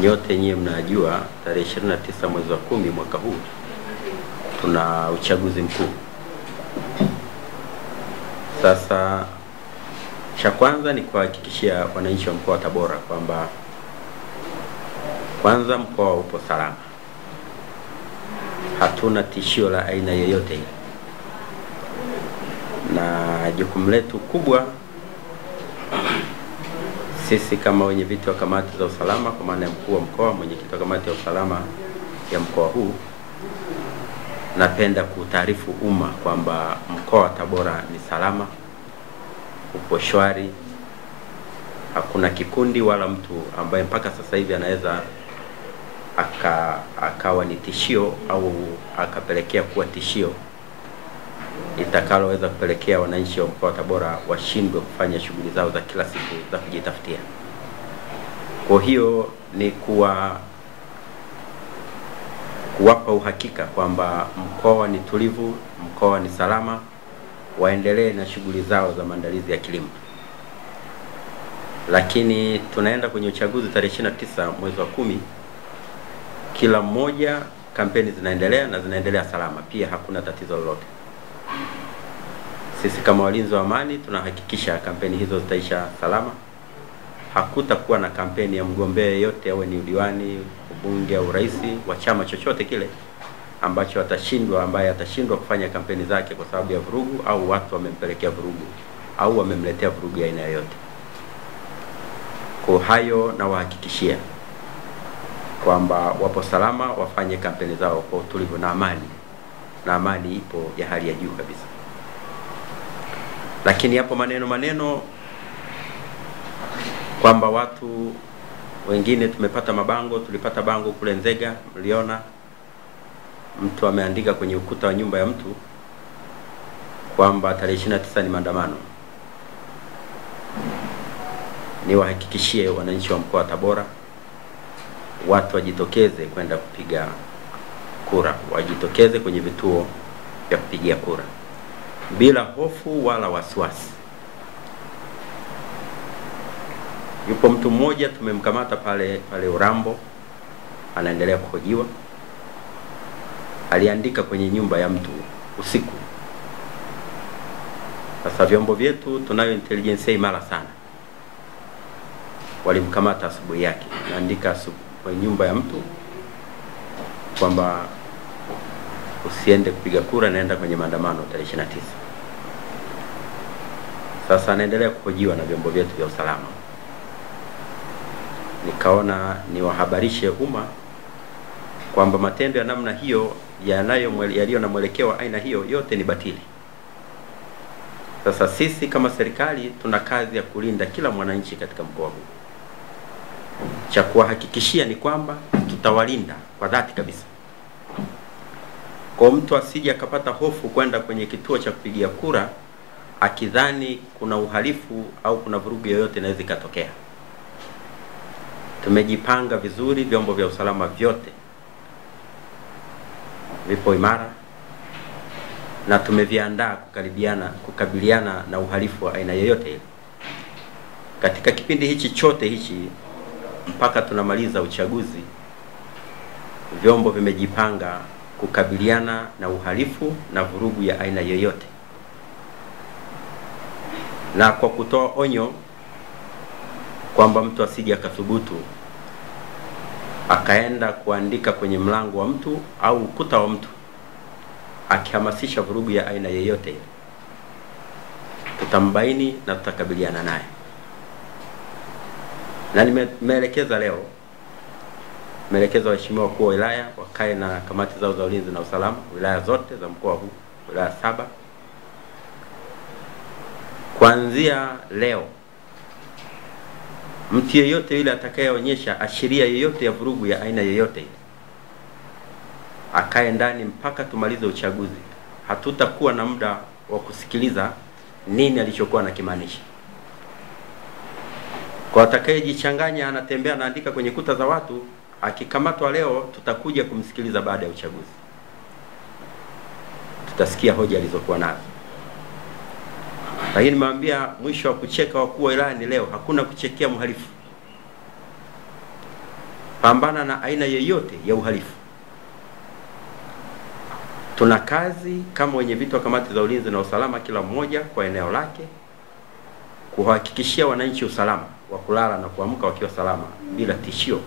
Nyote nyie mnajua tarehe 29 mwezi wa 10 mwaka huu tuna uchaguzi mkuu. Sasa cha kwanza ni kuhakikishia wananchi wa mkoa wa Tabora kwamba kwanza mkoa upo salama. Hatuna tishio la aina yoyote ile. Na jukumu letu kubwa sisi kama wenye viti wa kamati za usalama, kwa maana ya mkuu wa mkoa, mwenyekiti wa kamati ya usalama ya mkoa huu, napenda kutaarifu umma kwamba mkoa wa Tabora ni salama, upo shwari. Hakuna kikundi wala mtu ambaye mpaka sasa hivi anaweza akawa ni tishio au akapelekea kuwa tishio itakaloweza kupelekea wananchi wa mkoa wa Tabora washindwe kufanya shughuli zao za kila siku za kujitafutia. Kwa hiyo ni kuwapa uhakika kwamba mkoa ni tulivu, mkoa ni salama, waendelee na shughuli zao za maandalizi ya kilimo. Lakini tunaenda kwenye uchaguzi tarehe 29 mwezi wa 10. Kila mmoja kampeni zinaendelea na zinaendelea salama, pia hakuna tatizo lolote. Sisi kama walinzi wa amani tunahakikisha kampeni hizo zitaisha salama. Hakutakuwa na kampeni ya mgombea yeyote, awe ni udiwani, ubunge au urais wa chama chochote kile, ambaye atashindwa kufanya kampeni zake kwa sababu ya vurugu au watu wamempelekea vurugu au wamemletea vurugu ya aina yoyote. Kwa hayo na wahakikishia kwamba wapo salama, wafanye kampeni zao kwa utulivu na amani. Na amani ipo ya hali ya juu kabisa. Lakini hapo maneno kwamba watu wengine tumepata mabango, tulipata bango kule Nzega, mliona mtu ameandika kwenye ukuta wa nyumba ya mtu kwamba tarehe 29 ni maandamano. Niwahakikishie wananchi wa mkoa wa Tabora, watu wajitokeze kwenda kupiga kura, wajitokeze kwenye vituo vya kupigia kura bila hofu wala wasiwasi. Yupo mtu mmoja tumemkamata pale Urambo, anaendelea kuhojiwa. Aliandika kwenye nyumba ya mtu usiku. Sasa vyombo vyetu tunayo intelligence imara sana. Walimkamata asubuhi yake, anaandika kwenye nyumba ya mtu kwamba usiende kupiga kura, naenda kwenye maandamano tarehe 29. Sasa anaendelea kuhojiwa na vyombo vyetu vya usalama. Nikaona niwahabarishe umma kwamba matendo ya namna hiyo yaliyo na mwelekeo wa aina hiyo yote ni batili. Sasa sisi kama serikali tuna kazi ya kulinda kila mwananchi katika mkoa huu. Cha kuhakikishia ni kwamba tutawalinda kwa dhati kabisa. Kwa mtu asije akapata hofu kwenda kwenye kituo cha kupigia kura akidhani kuna uhalifu au kuna vurugu yoyote inaweza ikatokea. Tumejipanga vizuri, vyombo vya usalama vyote vipo imara na tumeviandaa kukabiliana na uhalifu wa aina yoyote ile. Katika kipindi hichi chote hichi mpaka tunamaliza uchaguzi, vyombo vimejipanga kukabiliana na uhalifu na vurugu ya aina yoyote. Na kwa kutoa onyo kwamba mtu asije akathubutu akaenda kuandika kwenye mlango wa mtu au ukuta wa mtu akihamasisha vurugu ya aina yoyote, tutambaini na tutakabiliana naye. Na nimeelekeza leo, waheshimiwa wakuu wa wilaya wakae na kamati zao za ulinzi na usalama, wilaya zote za mkoa huu, wilaya 7. Kuanzia leo, mtu yeyote yule atakayeonyesha ashiria yoyote ya vurugu ya aina yoyote akae ndani mpaka tumalize uchaguzi. Hatutakuwa na muda wa kusikiliza nini alichokuwa anakimaanisha. Kwa atakayejichanganya anatembea anaandika kwenye kuta za watu, akikamatwa leo tutakuja kumsikiliza baada ya uchaguzi. Tutasikia hoja alizokuwa nazo. Lakini nimwambia mwisho wa kucheka wakuu wa wilaya ni leo, hakuna kuchekea mhalifu. pambana na aina yoyote ya uhalifu. Tuna kazi kama wenye viti wa kamati za ulinzi na usalama, kila mmoja kwa eneo lake, kuhakikishia wananchi usalama wa kulala na kuamka wakiwa salama bila tishio